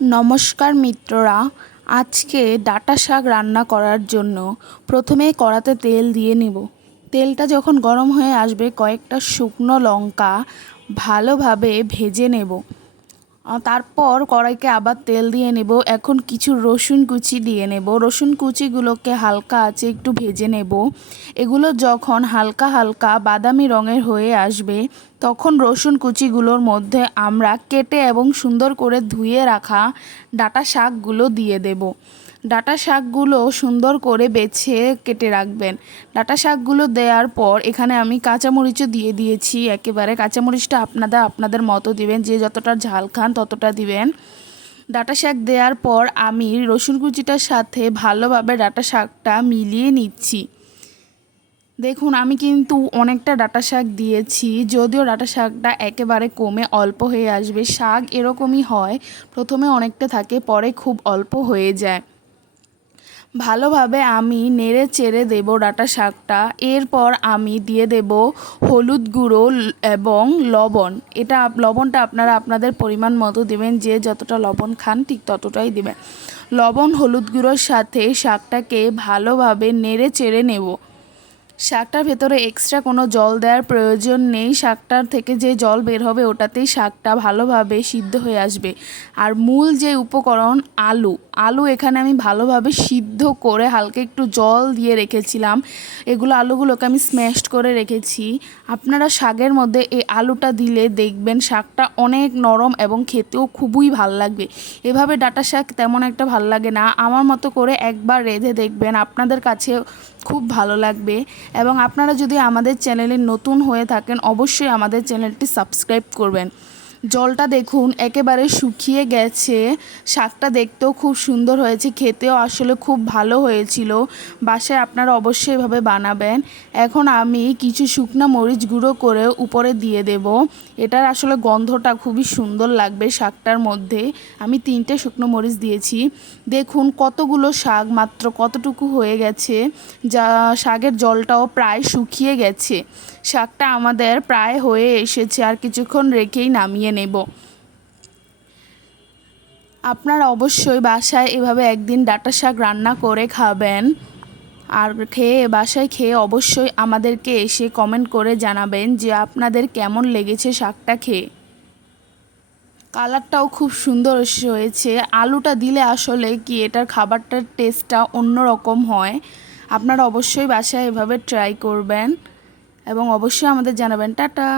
নমস্কার মিত্ররা, আজকে ডাঁটা শাক রান্না করার জন্য প্রথমে কড়াতে তেল দিয়ে নেব। তেলটা যখন গরম হয়ে আসবে কয়েকটা শুকনো লঙ্কা ভালোভাবে ভেজে নেব। তারপর কড়াইতে আবার তেল দিয়ে নেব। এখন কিছু রসুন কুচি দিয়ে নেব। রসুন কুচিগুলোকে হালকা আঁচে একটু ভেজে নেব। এগুলো যখন হালকা হালকা বাদামি রঙের হয়ে আসবে তখন রসুন কুচিগুলোর মধ্যে আমরা কেটে এবং সুন্দর করে ধুয়ে রাখা ডাঁটা শাকগুলো দিয়ে দেব। ডাঁটা শাকগুলো সুন্দর করে বেছে কেটে রাখবেন। ডাঁটা শাকগুলো দেওয়ার পর এখানে আমি কাঁচামরিচও দিয়ে দিয়েছি। একেবারে কাঁচামরিচটা আপনাদের মতো দিবেন, যে যতটা ঝাল খান ততটা দিবেন। ডাঁটা শাক দেওয়ার পর আমি রসুন কুচিটার সাথে ভালোভাবে ডাঁটা শাকটা মিলিয়ে নিচ্ছি। দেখুন, আমি কিন্তু অনেকটা ডাঁটা শাক দিয়েছি, যদিও ডাঁটা শাকটা একেবারে কমে অল্প হয়ে আসবে। শাক এরকমই হয়, প্রথমে অনেকটা থাকে, পরে খুব অল্প হয়ে যায়। ভালোভাবে আমি নেড়ে চেড়ে দেব ডাঁটা শাকটা। এরপর আমি দিয়ে দেব হলুদ গুঁড়ো এবং লবণ। লবণটা আপনারা আপনাদের পরিমাণ মতো দেবেন, যে যতটা লবণ খান ঠিক ততটাই দেবেন। লবণ হলুদ গুঁড়োর সাথে শাকটাকে ভালোভাবে নেড়ে চেড়ে নেব। শাকটার ভেতরে এক্সট্রা কোনো জল দেওয়ার প্রয়োজন নেই। শাকটার থেকে যে জল বের হবে ওটাতেই শাকটা ভালোভাবে সিদ্ধ হয়ে আসবে। আর মূল যে উপকরণ আলু এখানে আমি ভালোভাবে সিদ্ধ করে হালকা একটু জল দিয়ে রেখেছিলাম। আলুগুলোকে আমি স্ম্যাশড করে রেখেছি। আপনারা শাকের মধ্যে এই আলুটা দিলে দেখবেন শাকটা অনেক নরম এবং খেতেও খুবই ভাল লাগবে। এভাবে ডাঁটা শাক তেমন একটা ভাল লাগে না, আমার মতো করে একবার রেঁধে দেখবেন, আপনাদের কাছে খুব ভালো লাগবে। এবং আপনারা যদি আমাদের চ্যানেলে নতুন হয়ে থাকেন অবশ্যই আমাদের চ্যানেলটি সাবস্ক্রাইব করবেন। জলটা দেখুন একেবারে শুকিয়ে গেছে। শাকটা দেখতেও খুব সুন্দর হয়েছে, খেতেও আসলে খুব ভালো হয়েছিল। বাসায় আপনারা অবশ্যই এভাবে বানাবেন। এখন আমি কিছু শুকনো মরিচ গুঁড়ো করে উপরে দিয়ে দেব। এটার আসলে গন্ধটা খুবই সুন্দর লাগবে শাকটার মধ্যে। আমি 3টে শুকনো মরিচ দিয়েছি। দেখুন কতগুলো শাক মাত্র কতটুকু হয়ে গেছে, যা শাকের জলটাও প্রায় শুকিয়ে গেছে। শাকটা আমাদের প্রায় হয়ে এসেছে, আর কিছুক্ষণ রেখেই নামিয়ে নেব। আপনারা অবশ্যই বাসায় এভাবে একদিন ডাঁটা শাক রান্না করে খাবেন। আর বাসায় খেয়ে অবশ্যই আমাদেরকে এসে কমেন্ট করে জানাবেন যে আপনাদের কেমন লেগেছে শাকটা খেয়ে। কালারটাও খুব সুন্দর হয়েছে। আলুটা দিলে আসলে কি এটার খাবারটার টেস্টটা অন্যরকম হয়। আপনারা অবশ্যই বাসায় এভাবে ট্রাই করবেন এবং অবশ্যই আমাদের জানাবেন। টাটা।